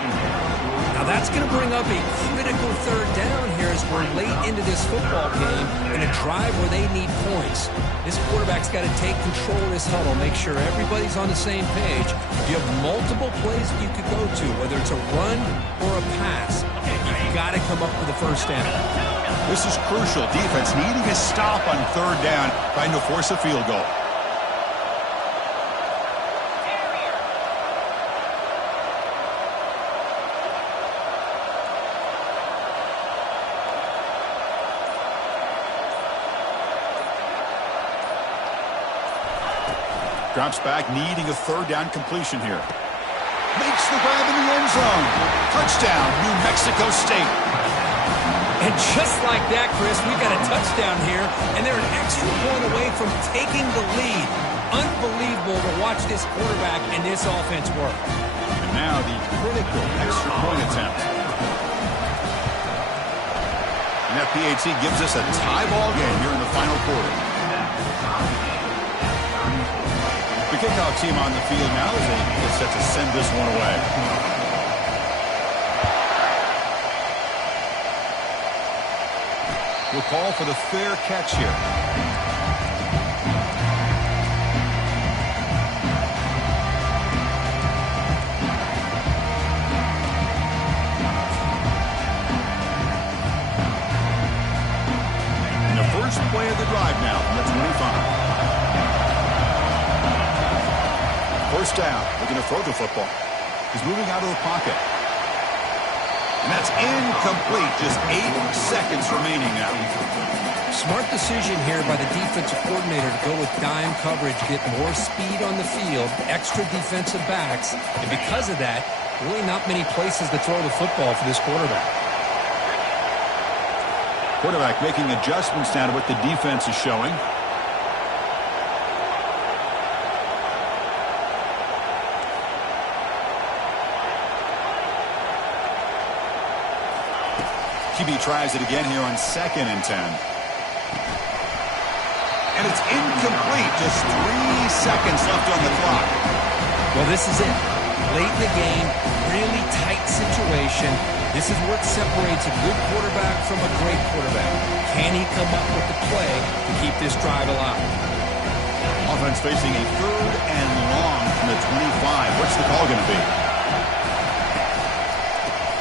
Now that's going to bring up a critical 3rd down here as we're late into this football game in a drive where they need points. This quarterback's got to take control of this huddle, make sure everybody's on the same page. You have multiple plays that you could go to, whether it's a run or a pass. You've got to come up with a first down. This is crucial. Defense needing a stop on 3rd down, trying to force a field goal. Drops back, needing a third down completion here. Makes the grab in the end zone. Touchdown, New Mexico State. And just like that, Chris, we've got a touchdown here, and they're an extra point away from taking the lead. Unbelievable to watch this quarterback and this offense work. And now the critical extra point attempt. And that PAT gives us a tie ball game here in the final quarter. The kickoff team on the field now as they get set to send this one away. We'll call for the fair catch here. And the first play of the drive now from the 25. First down, looking to throw the football. He's moving out of the pocket. And that's incomplete. Just 8 seconds remaining now. Smart decision here by the defensive coordinator to go with dime coverage, get more speed on the field, extra defensive backs, and because of that, really not many places to throw the football for this quarterback. Quarterback making adjustments now to what the defense is showing. QB tries it again here on 2nd and 10. And it's incomplete. Just 3 seconds left on the clock. Well, this is it. Late in the game, really tight situation. This is what separates a good quarterback from a great quarterback. Can he come up with the play to keep this drive alive? Offense facing a 3rd and long from the 25. What's the call going to be?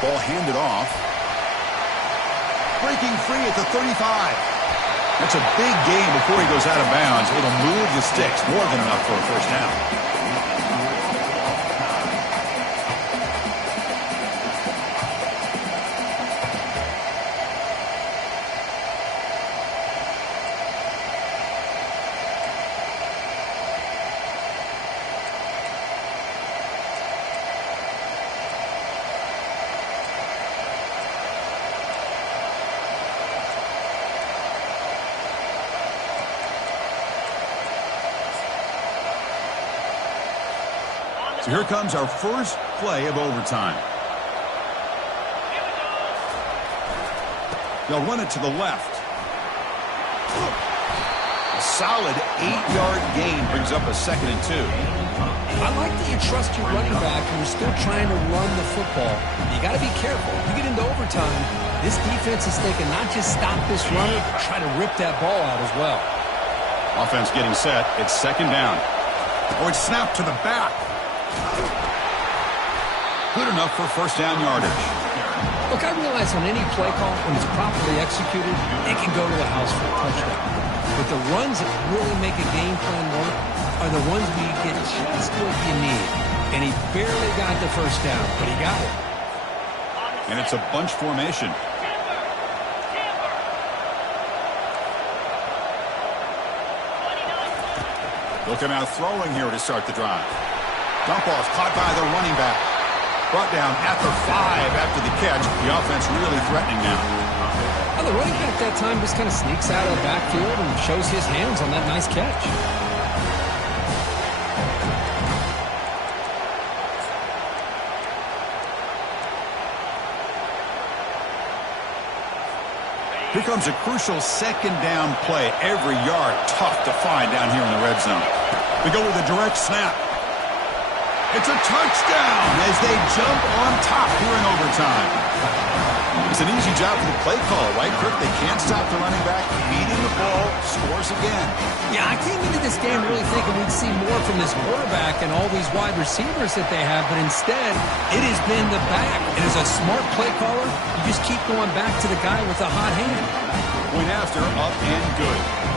Ball handed off. Breaking free at the 35. That's a big gain before he goes out of bounds. It'll move the sticks. More than enough for a first down. So here comes our first play of overtime. They'll run it to the left. A solid 8-yard gain brings up a 2nd and 2. I like that you trust your running back and you're still trying to run the football. You got to be careful. You get into overtime, this defense is thinking not just stop this runner, but try to rip that ball out as well. Offense getting set. It's 2nd down. Oh, it's snapped to the back. Good enough for first down yardage. Look, I realize on any play call, when it's properly executed, it can go to the house for a touchdown. But the runs that really make a game plan work are the ones where you get just what you need. And he barely got the first down, but he got it. And it's a bunch formation. Looking out throwing here to start the drive. Dump off caught by the running back. Brought down at the 5 after the catch. The offense really threatening now. Well, the running back that time just kind of sneaks out of the backfield and shows his hands on that nice catch. Here comes a crucial 2nd down play. Every yard tough to find down here in the red zone. They go with a direct snap. It's a touchdown as they jump on top here in overtime. It's an easy job for the play caller, right, Kirk? They can't stop the running back. Feeding the ball, scores again. Yeah, I came into this game really thinking we'd see more from this quarterback and all these wide receivers that they have, but instead, it has been the back. And as a smart play caller, you just keep going back to the guy with the hot hand. Point after, up and good.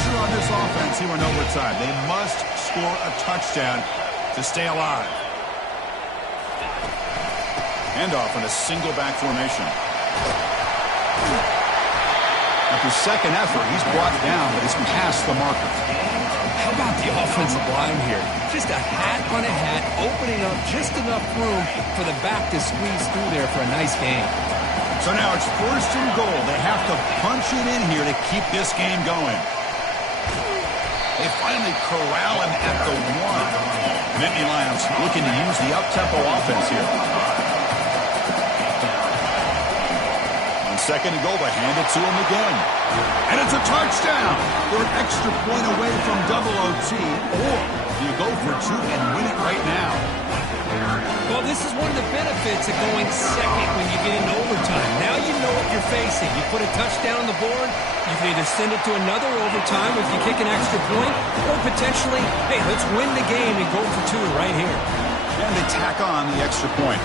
pressure on this offense here in overtime. They must score a touchdown to stay alive. Handoff in a single back formation. After second effort, he's brought down, but he's past the marker. How about the offensive line here? Just a hat on a hat, opening up just enough room for the back to squeeze through there for a nice game. So now it's first and goal. They have to punch it in here to keep this game going. They finally corral him at the 1. Nittany Lions looking to use the up-tempo offense here. On second and goal, they hand it to him again. And it's a touchdown. They're an extra point away from double OT. Or do you go for 2 and win it right now? Well, this is one of the benefits of going second when you get into overtime. Now you know what you're facing. You put a touchdown on the board, you can either send it to another overtime if you kick an extra point, or potentially, hey, let's win the game and go for 2 right here. And they tack on the extra point.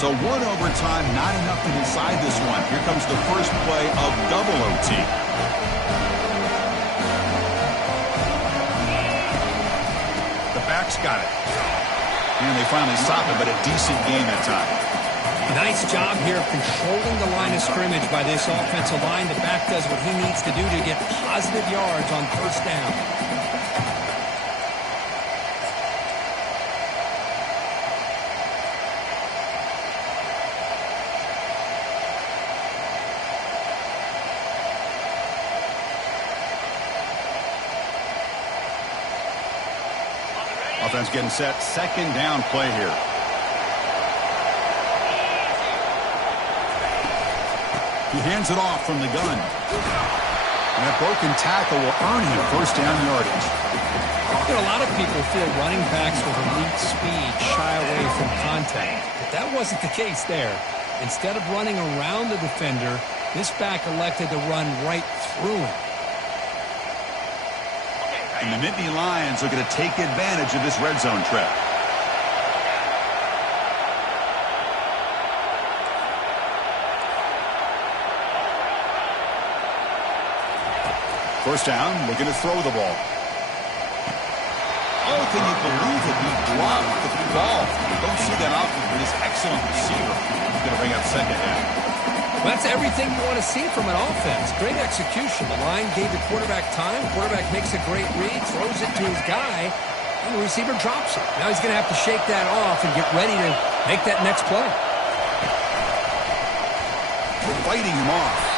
So 1 overtime, not enough to decide this one. Here comes the first play of double OT. The back's got it. And they finally stop it, but a decent game that time. Nice job here of controlling the line of scrimmage by this offensive line. The back does what he needs to do to get positive yards on first down. Offense getting set. Second down play here. He hands it off from the gun. And that broken tackle will earn him first down yardage. You know, a lot of people feel running backs with elite speed shy away from contact. But that wasn't the case there. Instead of running around the defender, this back elected to run right through him. And the Nittany Lions are going to take advantage of this red zone trap. First down, looking to throw the ball. Oh, can you believe it? He dropped the ball. You don't see that often with this excellent receiver. He's going to bring up second down. Well, that's everything you want to see from an offense. Great execution. The line gave the quarterback time. Quarterback makes a great read, throws it to his guy, and the receiver drops it. Now he's going to have to shake that off and get ready to make that next play. Fighting him off.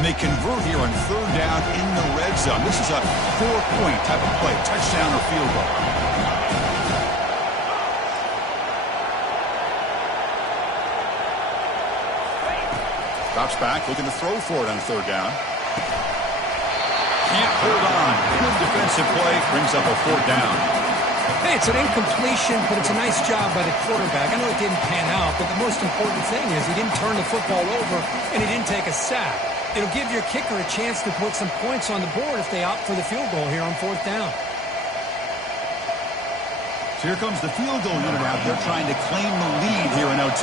They convert here on third down in the red zone. This is a 4-point type of play, touchdown or field goal. Drops back, looking to throw for it on third down. Can't hold on. Good defensive play, brings up a fourth down. Hey, it's an incompletion, but it's a nice job by the quarterback. I know it didn't pan out, but the most important thing is he didn't turn the football over and he didn't take a sack. It'll give your kicker a chance to put some points on the board if they opt for the field goal here on fourth down. So here comes the field goal unit out there trying to claim the lead here in OT.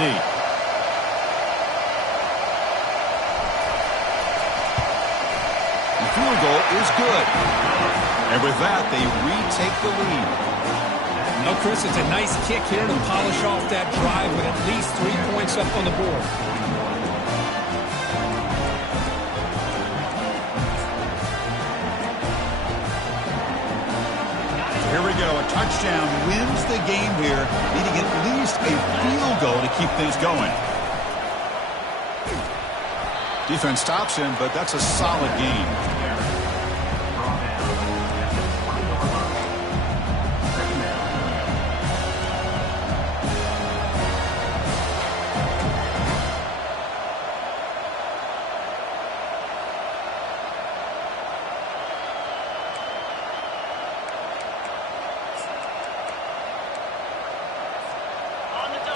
The field goal is good. And with that, they retake the lead. Now, Chris, it's a nice kick here to polish off that drive with at least 3 points up on the board. Here we go. A touchdown wins the game here, needing at least a field goal to keep things going. Defense stops him, but that's a solid game.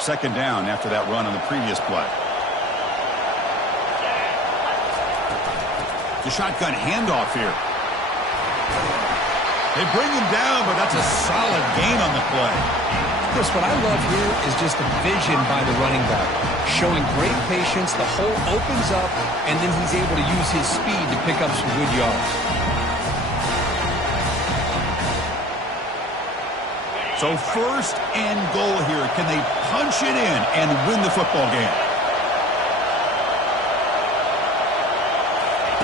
Second down after that run on the previous play. The shotgun handoff here. They bring him down, but that's a solid gain on the play. Chris, what I love here is just the vision by the running back. Showing great patience, the hole opens up, and then he's able to use his speed to pick up some good yards. So first and goal here. Can they punch it in and win the football game?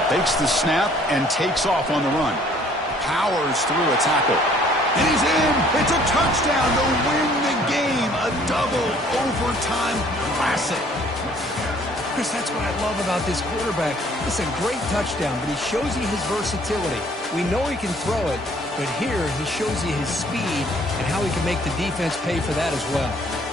Takes the snap and takes off on the run. Powers through a tackle. And he's in. It's a touchdown to win the game. A double overtime classic. Chris, that's what I love about this quarterback. It's a great touchdown, but he shows you his versatility. We know he can throw it, but here he shows you his speed and how he can make the defense pay for that as well.